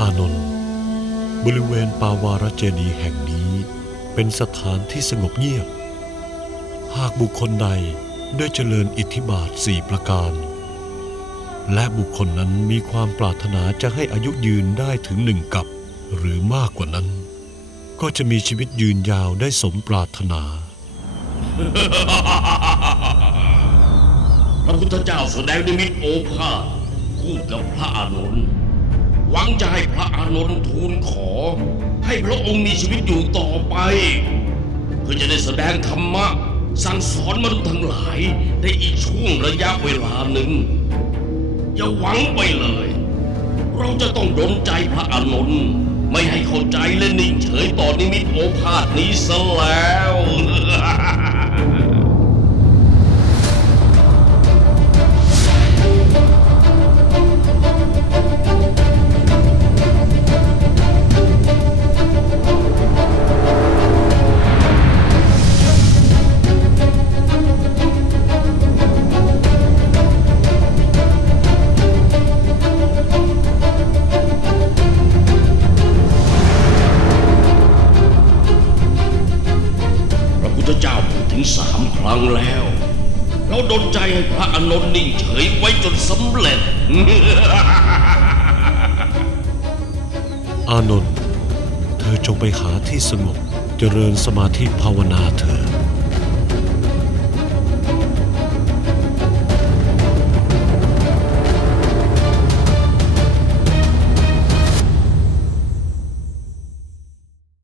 อานนท์บริเวณปาวารเจดีย์แห่งนี้เป็นสถานที่สงบเงียบ หากบุคคลใดได้เจริญอิทธิบาทสี่ประการ และบุคคลนั้นมีความปรารถนาจะให้อายุยืนได้ถึงหนึ่งกับหรือมากกว่านั้น ก็จะมีชีวิตยืนยาวได้สมปรารถนา พระพุทธเจ้าแสดงนิมิตโอภาสพูดกับพระอานนท์ หวังจะให้พระอานนท์ทูลขอ ให้พระองค์มีชีวิตอยู่ต่อไป เพื่อจะได้แสดงธรรมะ สั่งสอนมนุษย์ทั้งหลายได้อีกช่วงระยะเวลาหนึ่ง อย่าหวังไปเลย เราจะต้องดลใจพระอานนท์ไม่ให้เข้าใจและนิ่งเฉยต่อนิมิตโอภาสนี้ซะแล้ว ถึงสามครั้งแล้ว เราดนใจให้พระอานนท์นิ่งเฉยไว้จนสำเร็จ อานนท์เธอจงไปหาที่สงบ เจริญสมาธิภาวนาเถิด